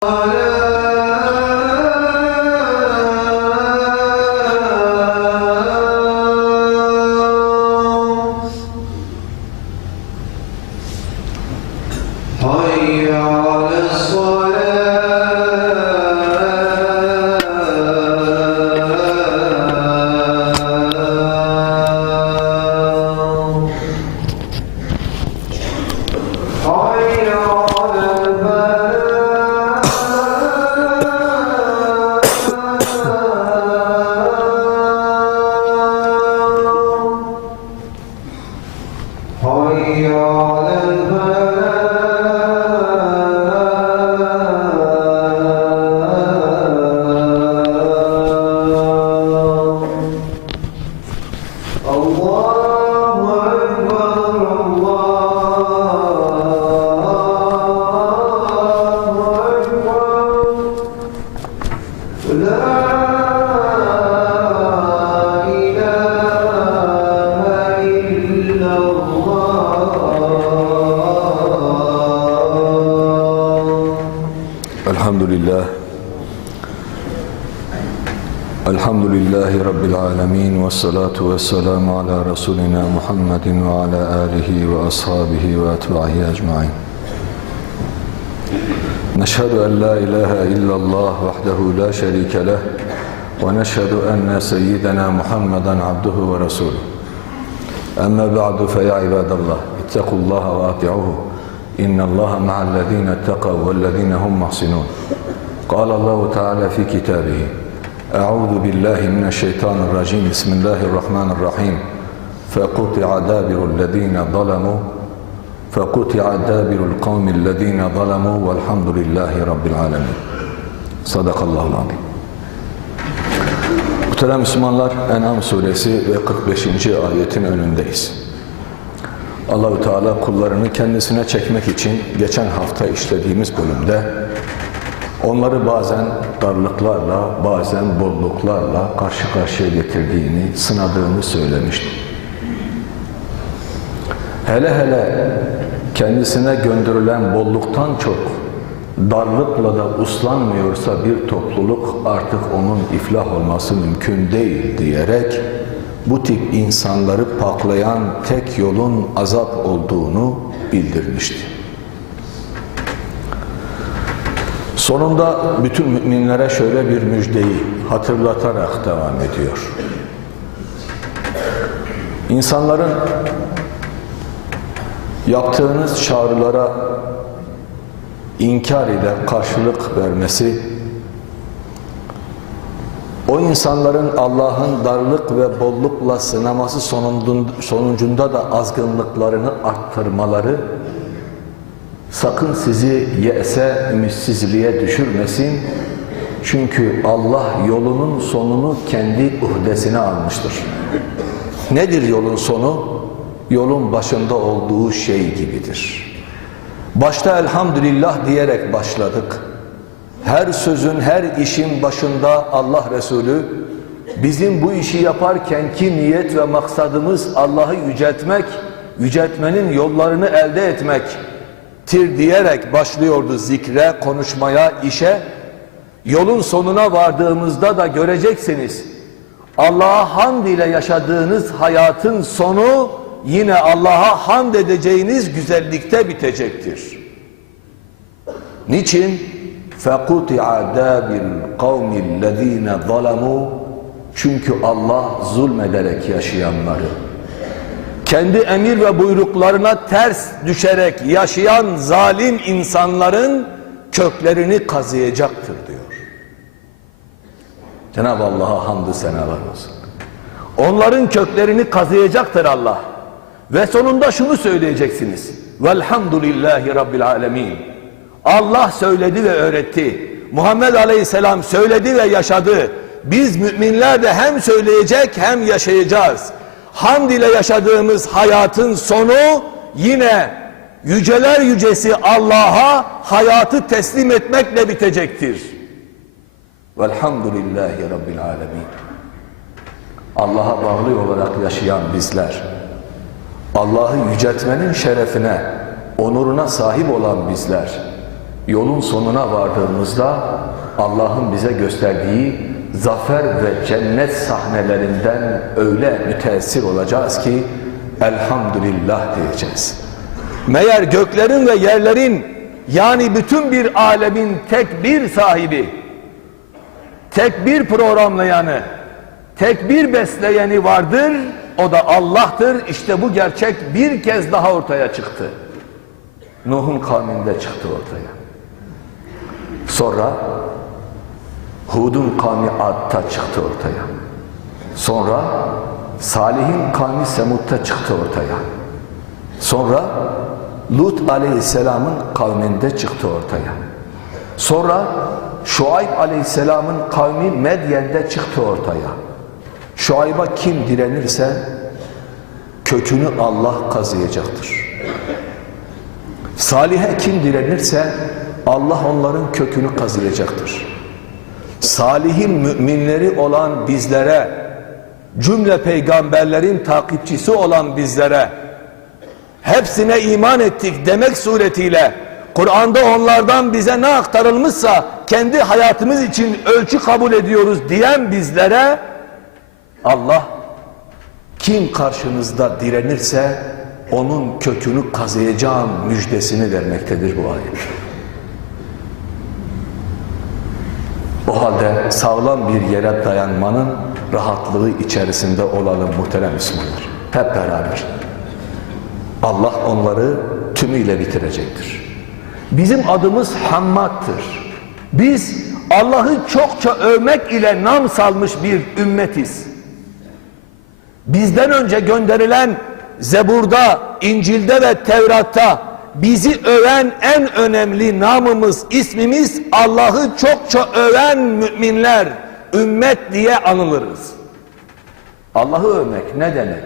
Hallelujah. لله. الحمد لله رب العالمين والصلاة والسلام على رسولنا محمد وعلى آله وأصحابه وأتباعه أجمعين. نشهد أن لا إله إلا الله وحده لا شريك له ونشهد أن سيدنا محمدا عبده ورسوله. أما بعد فيا عباد الله اتقوا الله وأطيعوه. إن الله مع الذين اتقوا والذين هم محسنون قال الله تعالى في كتابه أعوذ بالله من الشيطان الرجيم بسم الله الرحمن الرحيم فقطع دابر الذين ظلموا فقطع دابر القوم الذين ظلموا والحمد لله رب العالمين صدق الله العظيم Muhterem Müslümanlar, En'am suresi ve 45. ayetin önündeyiz. Allahu Teala kullarını kendisine çekmek için geçen hafta işlediğimiz bölümde onları bazen darlıklarla, bazen bolluklarla karşı karşıya getirdiğini, sınadığını söylemişti. Hele hele kendisine gönderilen bolluktan çok darlıkla da uslanmıyorsa bir topluluk artık onun iflah olması mümkün değil diyerek bu tip insanları paklayan tek yolun azap olduğunu bildirmişti. Sonunda bütün müminlere şöyle bir müjdeyi hatırlatarak devam ediyor. İnsanların yaptığınız çağrılara inkar ile karşılık vermesi, o insanların Allah'ın darlık ve bollukla sınaması sonucunda da azgınlıklarını arttırmaları, sakın sizi yese, ümitsizliğe düşürmesin. Çünkü Allah yolunun sonunu kendi uhdesine almıştır. Nedir yolun sonu? Yolun başında olduğu şey gibidir. Başta elhamdülillah diyerek başladık. Her sözün, her işin başında Allah Resulü bizim bu işi yaparken ki niyet ve maksadımız Allah'ı yüceltmek, yüceltmenin yollarını elde etmek tir diyerek başlıyordu zikre, konuşmaya, işe. Yolun sonuna vardığımızda da göreceksiniz. Allah'a hamd ile yaşadığınız hayatın sonu yine Allah'a hamd edeceğiniz güzellikte bitecektir. Niçin? فَقُطِعَ دَابِرُ الْقَوْمِ الَّذ۪ينَ ظَلَمُوا Çünkü Allah zulmederek yaşayanları, kendi emir ve buyruklarına ters düşerek yaşayan zalim insanların köklerini kazıyacaktır diyor. Cenab-ı Allah'a hamdü senalar olsun. Onların köklerini kazıyacaktır Allah. Ve sonunda şunu söyleyeceksiniz. Velhamdülillahi Rabbil alemin. Allah söyledi ve öğretti. Muhammed Aleyhisselam söyledi ve yaşadı. Biz müminler de hem söyleyecek hem yaşayacağız. Hamd ile yaşadığımız hayatın sonu yine yüceler yücesi Allah'a hayatı teslim etmekle bitecektir. Velhamdülillahi Rabbil alemin. Allah'a bağlı olarak yaşayan bizler, Allah'ı yüceltmenin şerefine, onuruna sahip olan bizler, yolun sonuna vardığımızda Allah'ın bize gösterdiği zafer ve cennet sahnelerinden öyle müteessir olacağız ki elhamdülillah diyeceğiz. Meğer göklerin ve yerlerin yani bütün bir alemin tek bir sahibi, tek bir programlayanı, tek bir besleyeni vardır. O da Allah'tır. İşte bu gerçek bir kez daha ortaya çıktı. Nuh'un kavminde çıktı ortaya. Sonra Hud'un kavmi Ad'ta çıktı ortaya. Sonra Salih'in kavmi Semud'da çıktı ortaya. Sonra Lut aleyhisselamın kavminde çıktı ortaya. Sonra Şuayb aleyhisselamın kavmi Medyen'de çıktı ortaya. Şuayb'a kim direnirse kökünü Allah kazıyacaktır. Salih'e kim direnirse Allah onların kökünü kazıyacaktır. Salih'in müminleri olan bizlere, cümle peygamberlerin takipçisi olan bizlere, hepsine iman ettik demek suretiyle Kur'an'da onlardan bize ne aktarılmışsa kendi hayatımız için ölçü kabul ediyoruz diyen bizlere Allah kim karşınızda direnirse onun kökünü kazıyacağım müjdesini vermektedir bu ayet. O halde sağlam bir yere dayanmanın rahatlığı içerisinde olalım muhterem Müslümanlar. Hep beraber. Allah onları tümüyle bitirecektir. Bizim adımız Hammad'tır. Biz Allah'ı çokça övmek ile nam salmış bir ümmetiz. Bizden önce gönderilen Zebur'da, İncil'de ve Tevrat'ta bizi öven en önemli namımız, ismimiz Allah'ı çokça öven müminler, ümmet diye anılırız. Allah'ı övmek ne demek?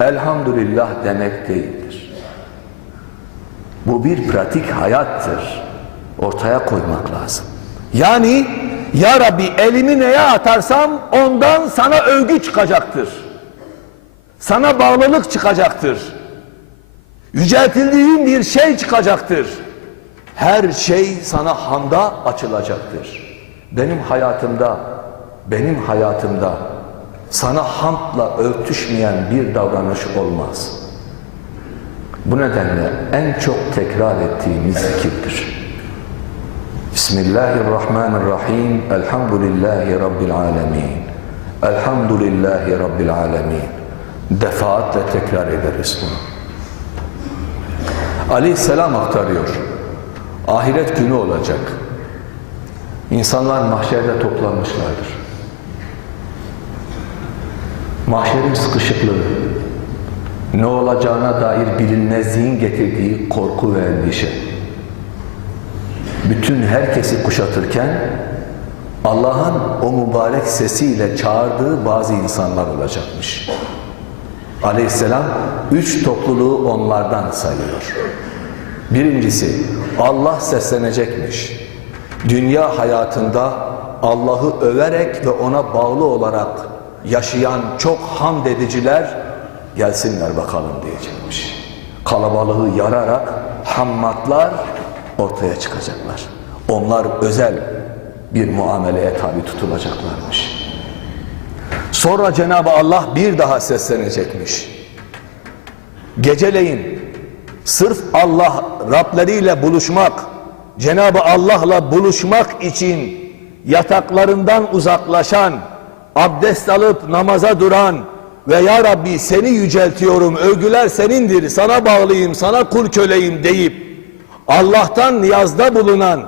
Elhamdülillah demek değildir. Bu bir pratik hayattır. Ortaya koymak lazım. Yani ya Rabbi elimi neye atarsam ondan sana övgü çıkacaktır. Sana bağlılık çıkacaktır. Yüceltildiğin bir şey çıkacaktır. Her şey sana hamda açılacaktır. Benim hayatımda, benim hayatımda sana hamdla örtüşmeyen bir davranış olmaz. Bu nedenle en çok tekrar ettiğimiz zikirdir. Bismillahirrahmanirrahim. Elhamdülillahi Rabbil alemin. Elhamdülillahi Rabbil alemin. Defaatle tekrar ederiz bunu. Aleyhisselam aktarıyor. Ahiret günü olacak. İnsanlar mahşerde toplanmışlardır. Mahşerin sıkışıklığı, ne olacağına dair bilinmezliğin getirdiği korku ve endişe. Bütün herkesi kuşatırken Allah'ın o mübarek sesiyle çağırdığı bazı insanlar olacakmış. Aleyhisselam üç topluluğu onlardan sayıyor. Birincisi Allah seslenecekmiş. Dünya hayatında Allah'ı överek ve ona bağlı olarak yaşayan çok hamd ediciler gelsinler bakalım diyecekmiş. Kalabalığı yararak hammatlar ortaya çıkacaklar. Onlar özel bir muameleye tabi tutulacaklarmış. Sonra Cenab-ı Allah bir daha seslenecekmiş. Geceleyin sırf Allah Rableriyle buluşmak, Cenab-ı Allah'la buluşmak için yataklarından uzaklaşan, abdest alıp namaza duran ve Ya Rabbi seni yüceltiyorum, övgüler senindir, sana bağlıyım, sana kul köleyim deyip Allah'tan niyazda bulunan,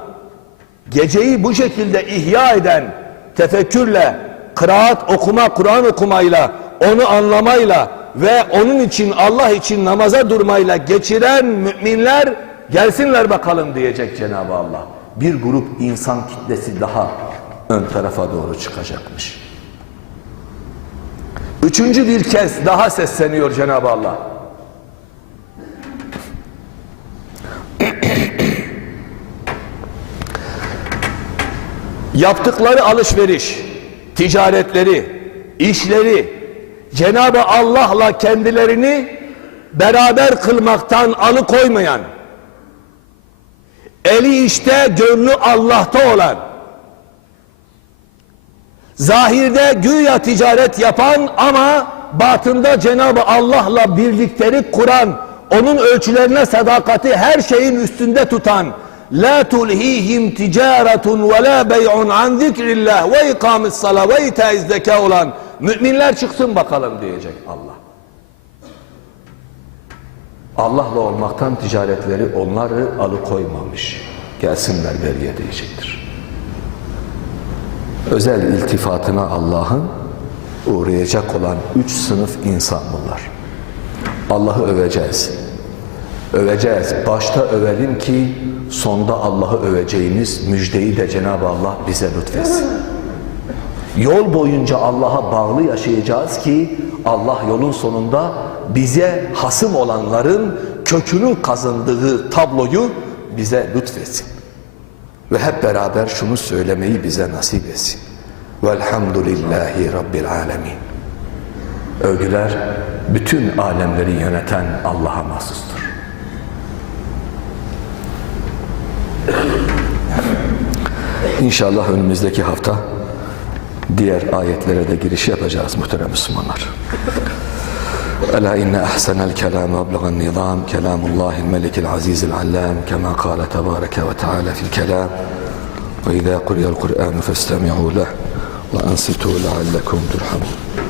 geceyi bu şekilde ihya eden, tefekkürle, kıraat okuma, Kur'an okumayla, onu anlamayla ve onun için Allah için namaza durmayla geçiren müminler gelsinler bakalım diyecek Cenab-ı Allah. Bir grup insan kitlesi daha ön tarafa doğru çıkacakmış. Üçüncü bir kez daha sesleniyor Cenab-ı Allah. Yaptıkları alışveriş, ticaretleri, işleri Cenab-ı Allah'la kendilerini beraber kılmaktan alıkoymayan, eli işte gönlü Allah'ta olan, zahirde güya ticaret yapan ama batında Cenab-ı Allah'la birliktelik kuran, onun ölçülerine sadakati her şeyin üstünde tutan, la tulhihim ticaretun ve la bey'un an zikrillah ve ikamis sala ve itaiz zeka olan müminler çıksın bakalım diyecek Allah. Allah'la olmaktan ticaretleri onları alıkoymamış. Gelsinler beriye diyecektir. Özel iltifatına Allah'ın uğrayacak olan üç sınıf insan bunlar. Allah'ı öveceğiz. Öveceğiz. Başta övelim ki sonda Allah'ı öveceğimiz müjdeyi de Cenab-ı Allah bize lütfetsin. Yol boyunca Allah'a bağlı yaşayacağız ki Allah yolun sonunda bize hasım olanların kökünün kazındığı tabloyu bize lütfetsin. Ve hep beraber şunu söylemeyi bize nasip etsin. Velhamdülillahi Rabbil alemin. Övgüler bütün alemleri yöneten Allah'a mahsustur. İnşallah önümüzdeki hafta diğer ayetlere de giriş yapacağız muhterem Müslümanlar. Ela inne ahsenel kelam ablagan nizam kelamullahil melikil azizil allam kema kâle tebâreke ve teâlâ fil kelam ve izâ kuriyel Kur'an festemi'û leh ve ansitû leallekum turhamun.